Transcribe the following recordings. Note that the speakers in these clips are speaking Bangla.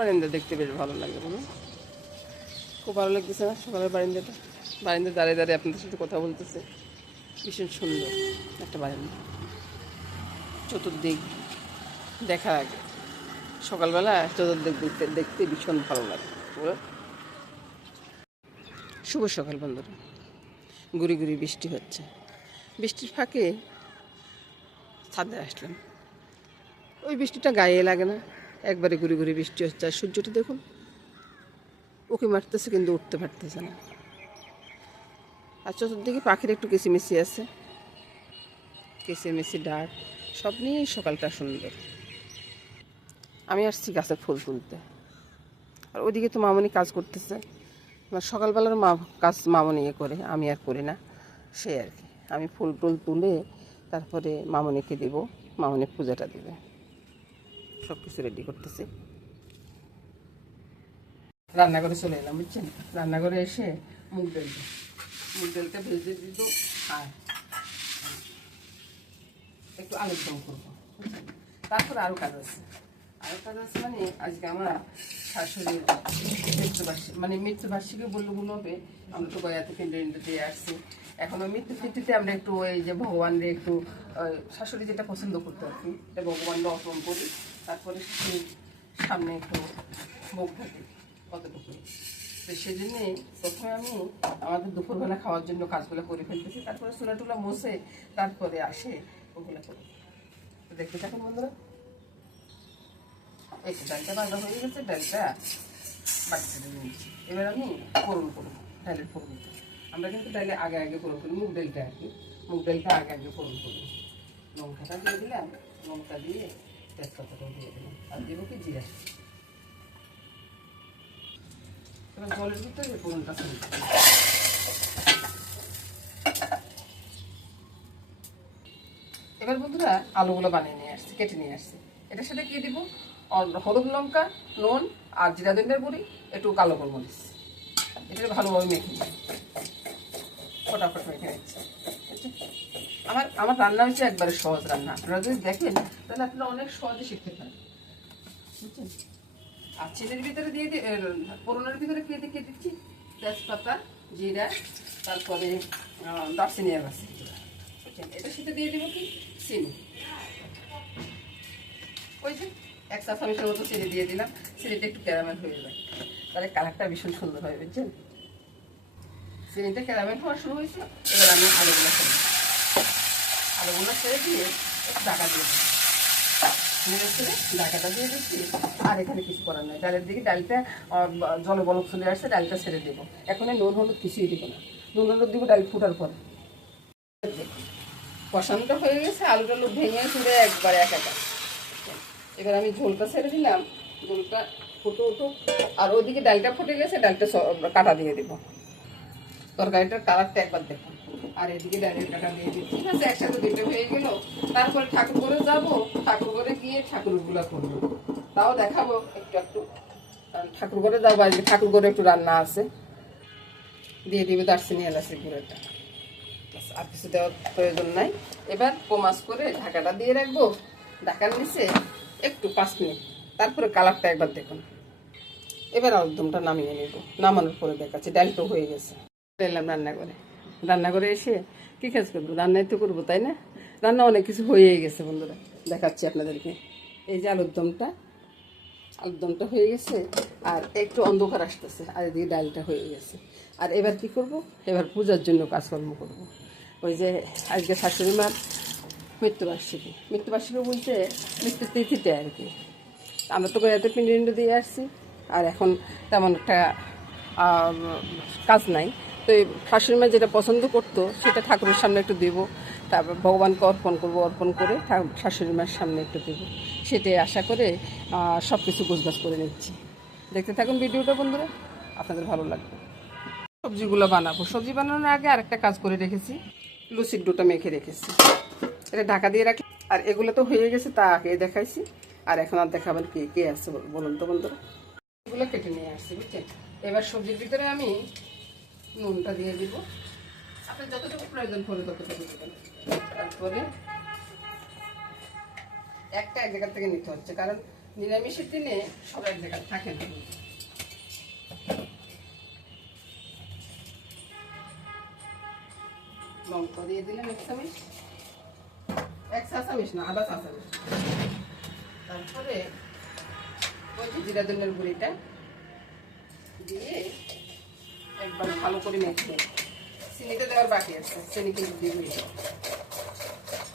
বারান্দা দেখতে বেশ ভালো লাগে, বলুন খুব ভালো লাগতেছে না সকালের বারান্দাটা? বারান্দা দাঁড়িয়ে দাঁড়িয়ে আপনাদের সাথে কথা বলতেছে, ভীষণ সুন্দর একটা বারান্দা। চতুর্দিক দেখার আগে সকালবেলা চতুর্দিক দেখতে দেখতে ভীষণ ভালো লাগে। শুভ সকাল বন্ধুরা, গুড়ি গুড়ি বৃষ্টি হচ্ছে, বৃষ্টির ফাঁকে ছাদে আসলাম। ওই বৃষ্টিটা গায়ে লাগে না, একবারে গুড়ি গুড়ি বৃষ্টি হচ্ছে। আর সূর্যটা দেখুন, ওকে মারতেছে কিন্তু উঠতে পারতেছে না। আর চতুর্দিকে পাখির একটু কিচিমিচি আছে, কিচিমিচি ডাক, সব নিয়েই সকালটা সুন্দর। আমি আসছি গাছের ফুল তুলতে, আর ওইদিকে তো মামনি কাজ করতেছে। সকালবেলার কাজ মামনি করে, আমি আর করি না, সে আর কি। আমি ফুল টুল তুলে তারপরে মামনিকে দেব, মামনি পূজাটা দেবে। সব কিছু রেডি করতেছি। রান্নাঘরে চলে এলাম, বুঝছেন? রান্নাঘরে এসে মুগ ডালটা ভেজে দিব, আর একটু আলুর দম করবো। তারপর আরও কাজ আছে, মানে আজকে আমার শাশুড়ির মৃত্যুবার্ষিকী, মানে মৃত্যুবার্ষিকী বললে হবে। আমরা তো গয়া থেকে ইন্দ্র দিয়ে আসছি। এখন ওই মৃত্যু তিথিতে আমরা একটু ওই যে ভগবানরে একটু শাশুড়ি যেটা পছন্দ করতে আর কি, এটা ভগবানকে অর্পণ করি। তারপরে শাশুড়ির সামনে একটু ভোগ থাকে কতটুকু। তো সেই জন্যে প্রথমে আমি আমাদের দুপুরবেলা খাওয়ার জন্য কাজগুলো করে ফেলতেছি, তারপরে চুলা টুলা মুছে তারপরে আসে ওগুলো করি। তো দেখতে থাকুন বন্ধুরা। এই তো ডালটা বাঁধা হয়ে গেছে, ডালটা বাড়িতে নিয়েছি। এবার আমি ফোড়ন করবো, ডালের ফোড়ন। আমরা কিন্তু ডালে আগে আগে ফোড়ন করি, মুগ ডালটা আর কি। মুগ ডালটা আগে আগে ফোড়ন করি। লঙ্কাটা দিয়ে দিলাম, লঙ্কা দিয়ে তেজপাতাটাও দিয়ে দিলাম, আর দেবো কি জিরা। এবার জলের ভিতরে ফোড়নটা ছেড়ে দিলাম। এবার বন্ধুরা আলুগুলো বানিয়ে নিয়ে আসছি, কেটে নিয়ে আসছি। এটার সাথে কি দিব? হলুদ লঙ্কা, নুন, আর জিরা ধনিয়ার গুঁড়ি, একটু কালো গোলমরিচ। এটা ভালোভাবে মেখে নিই, ফটাফট মেখে নিচ্ছি। আমার রান্না হচ্ছে একবারে সহজ রান্না। আপনারা যদি দেখেন তাহলে আপনারা অনেক সহজে শিখতে পারেন, বুঝছেন? আর ছেলের ভিতরে দিয়ে পোড়নের ভিতরে খেয়ে দিয়ে দিচ্ছি তেজপাতা, জিরা, তারপরে দারচিনি এলাচ। বুঝছেন? এটার সাথে দিয়ে দেবো কি চিনি, ওই যে 1 চা চামচের মতো চিনি দিয়ে দিলাম। চিনিটা একটু ক্যারামেল হয়ে যায়, তাহলে কালারটা ভীষণ সুন্দর হয়, বুঝছেন? চিনিটা ক্যারামেল হওয়া শুরু হয়েছে। এবার আমি আলুগুলো ছেড়ে দিয়ে একটু ঢাকা দিয়ে দিই, ঢাকাটা দিয়ে দিচ্ছি। আর এখানে কিছু করার নয়, ডালের দিকে ডালটা জলে বলক চলে আসছে, ডালটা ছেড়ে দেবো। এখন নুন হলুদ কিছুই দিব না, নুন হলুদ দিব ডাল ফুটার পর। কষানোটা হয়ে গেছে, আলু টালু ভেঙে চুড়ে একবারে একা। এবার আমি ঝোলটা ছেড়ে দিলাম, ঝোলটা ফুটো উঠুক। আর ওইদিকে ডালটা ফুটে গেছে, ডালটা কাটা দিয়ে দিব। তরকারিটার কালারটা একবার দেখুন। আর এদিকে ডালের কাটা দিয়ে দিচ্ছি। ঠিক আছে, একসাথে দুটো হয়ে গেল। তারপরে ঠাকুর ঘরে যাবো, ঠাকুর ঘরে গিয়ে ঠাকুরগুলা করবো, তাও দেখাবো একটু একটু। ঠাকুর ঘরে যাবো, আজকে ঠাকুর ঘরে একটু রান্না আছে। দিয়ে দিবে দারচিনি এলাচের গুঁড়োটা, আর কিছু দেওয়ার প্রয়োজন নাই। এবার পোমাস করে ঢাকাটা দিয়ে রাখবো, ঢাকার নিচে একটু 5 মিনিট। তারপরে কালারটা একবার দেখুন। এবার আলুরদমটা নামিয়ে নেব, নামানোর পরে দেখাচ্ছি। ডালটা হয়ে গেছে। এলাম রান্নাঘরে এসে কী কাজ করবো? রান্নাই তো করবো, তাই না? রান্না অনেক কিছু হয়েই গেছে বন্ধুরা, দেখাচ্ছি আপনাদেরকে। এই যে আলুরদমটা হয়ে গেছে, আর একটু অন্ধকার আসতেছে, আর এদিকে ডালটা হয়ে গেছে। আর এবার কি করব? এবার পূজার জন্য কাজকর্ম করব। ওই যে আজকে শাশুড়ি মার মৃত্যুবার্ষিকী বলতে মৃত্যু তিথিতে আর কি। আমরা তো গয়াতে পিণ্ড দিয়ে আসছি, আর এখন তেমন একটা কাজ নাই। তো এই শাশুড়ি মা যেটা পছন্দ করতো সেটা ঠাকুরের সামনে একটু দেবো, তারপর ভগবানকে অর্পণ করবো, অর্পণ করে শাশুড়ি মার সামনে একটু দেবো, সেটাই আশা করে সব কিছু গোছগাছ করে নিচ্ছি। দেখতে থাকুন ভিডিওটা বন্ধুরা, আপনাদের ভালো লাগবে। সবজিগুলো বানাবো। সবজি বানানোর আগে আরেকটা কাজ করে রেখেছি, লুচির ডোটা মেখে রেখেছি, এটা ঢাকা দিয়ে রাখি। আর এগুলো তো হয়ে গেছে, তা আগে দেখাইছি। আর এখন আর দেখাবেন কে আছে বলুন তো বন্ধুরা। এগুলো কেটে নিয়ে আসছি, বুঝছেন? এবার সবজির ভিতরে আমি নুনটা দিয়ে দিব, আপনার যতটুকু প্রয়োজন পড়ে ততটুকু দেবেন। তারপরে এক জায়গা থেকে নিতে হচ্ছে, কারণ নিরামিষের দিনে সব এক জায়গায় থাকে না। লঙ্কা দিয়ে দিলাম 1 চামচ, 1 চা চামচ না, আধা চা চামচ। তারপরে ওই যে জিরা ধনিয়ার গুঁড়িটা দিয়ে একবার ভালো করে মেখে, চিনিটা দেওয়ার বাকি আছে, চিনি কিন্তু দিয়ে দিই।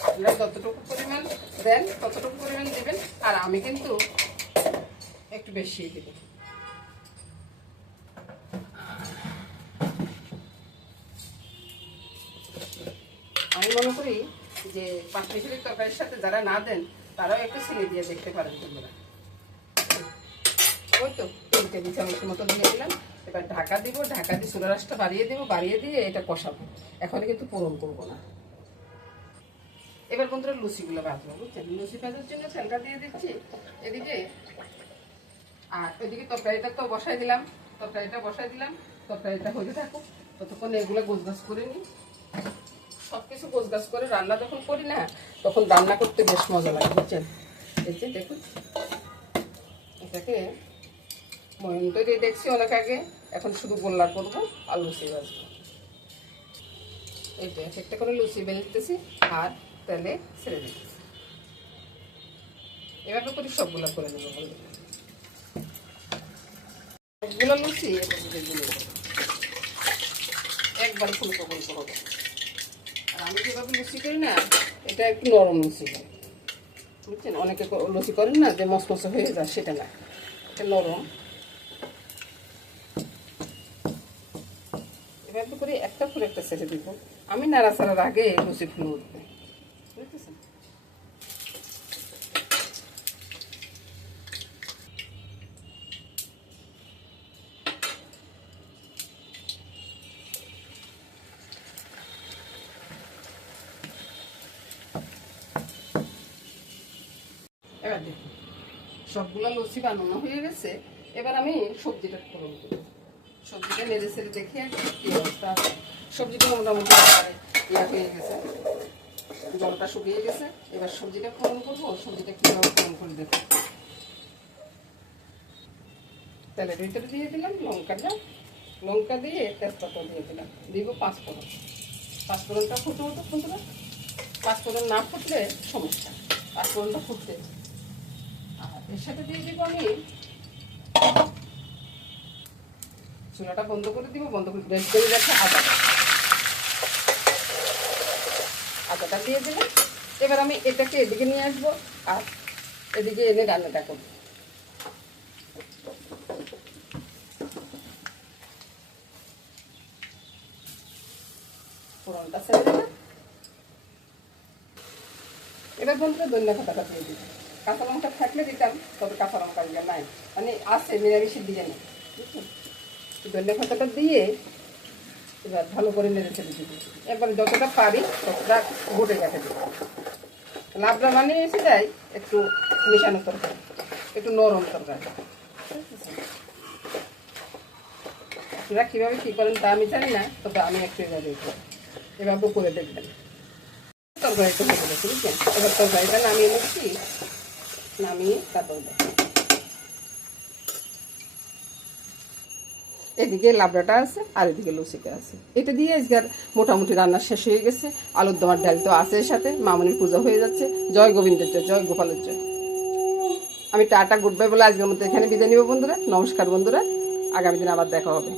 আপনারা যতটুকু পরিমাণ দেন ততটুকু পরিমাণ দেবেন, আর আমি কিন্তু একটু বেশি দেব। আমি মনে করি যে পাঁচমিশালি তরকারির সাথে যারা না দেন তারাও একটু চিনি দিয়ে দেখতে পারেন তোমরা। ওই তো 3 টেবিল চামচের মতো দিয়ে দিলাম। এবার ঢাকা দিব, ঢাকা দিয়ে চুলা রাসটা বাড়িয়ে দেবো, বাড়িয়ে দিয়ে এটা কষাবো। এখন কিন্তু পূরণ করবো না। এবার বন্ধুরা লুচিগুলো ভাজবো, বুঝছেন? লুচি ভাজার জন্য তেলটা দিয়ে দিচ্ছি এদিকে, আর ওইদিকে তরকারিটা তো বসাই দিলাম। তরকারিটা হয়ে থাকুক, ততক্ষণ এগুলো গোছগাছ করে নিই। সবকিছু গোছগাছ করে রান্না যখন করি না, তখন রান্না করতে বেশ মজা লাগে, বুঝছেন? এই যে দেখুন, এটাকে ময়ন তৈরি দেখছি অনেক আগে, এখন শুধু গোল্লা করবো আর লুচি ভাজবো। এই যে একটা করে লুচি বেলতেছি আর তেলে ছেড়ে দিচ্ছি। এভাবে করে সবগুলো করে নেবো। সবগুলো লুচি একবার ফুলকো ফুলকো হবে। আর আমি যেভাবে লুচি করি না, এটা একটু নরম লুচি হয়, বুঝছেন? অনেকে লুচি করেন না যে মচমচে হয়ে যায়, সেটা না, এটা নরম। এভাবে করে একটা ফুল একটা ছেড়ে দিব। আমি নাড়াচাড়ার আগে লুচি ফুল উঠবে, বুঝতেছেন? এবার দেখুন সবগুলো লুচি বানানো হয়ে গেছে। এবার আমি সবজিটা ফোড়ন করব। সবজিটা নেড়ে ছেড়ে দেখি কি অবস্থা আছে। সবজিটা মোটামুটি ইয়া হয়ে গেছে, জলটা শুকিয়ে গেছে। এবার সবজিটা ফোড়ন করবো। সবজিটা কীভাবে ফোড়ন করে দেখো। তেলের ভিতরে দিয়ে দিলাম লঙ্কা দিয়ে তেজপাতা দিয়ে দিলাম, দিব 5 ফোড়ন। 5 ফোড়নটা ফুটে উঠুক বন্ধুরা। 5 ফোড়ন না ফুটলে সমস্যা, 5 ফোড়নটা ফুটতে। আর এর সাথে দিয়ে দিব আমি, চুলাটা বন্ধ করে দিব, বন্ধ করে গ্যাস করে রেখে আদাটা দিয়ে দিলাম। এবার আমি এটাকে এদিকে নিয়ে আসবো আর এদিকে এনে রান্নাটা করবো। ফোড়নটা ছেড়ে দিলাম। এবার বন্ধুরা ধনিয়া পাতাটা দিয়ে দিলাম। কাঁচা লঙ্কা থাকলে দিতাম, তবে কাঁচা লঙ্কা দিয়ে নাই, মানে আছে নিরামিষের দিয়ে নেই, বুঝছেন? ধনিয়া পাতাটা দিয়ে এবার ভালো করে নেড়ে ছেড়ে দিবি। এবার যতটা পারি ততটা গোটে কাটে দেবো। লাবড়া মানে এসে যায় একটু মেশানো তরকারি, একটু নরম তরকারি। আপনারা কীভাবে কী করেন তা আমি জানি না, তবে আমি একটু এভাবে করে দেখবেন। তরকারিটা হয়ে গেছে, বুঝছেন? এবার তরকারিটা নামিয়ে নিচ্ছি, নামিয়ে তারপর এদিকে লাবড়াটা আছে আর এদিকে লুচিটা আছে। এটা দিয়ে আজকের মোটামুটি রান্না শেষ হয়ে গেছে। আলুর দমার ডাল তো আছে এর সাথে। মামনির পূজা হয়ে যাচ্ছে। জয় গোবিন্দের জয়, জয় গোপালের জয়। আমি টাটা গুড বাই বলে আজকের মতো এখানে বিদায় নিব বন্ধুরা। নমস্কার বন্ধুরা, আগামী দিন আবার দেখা হবে।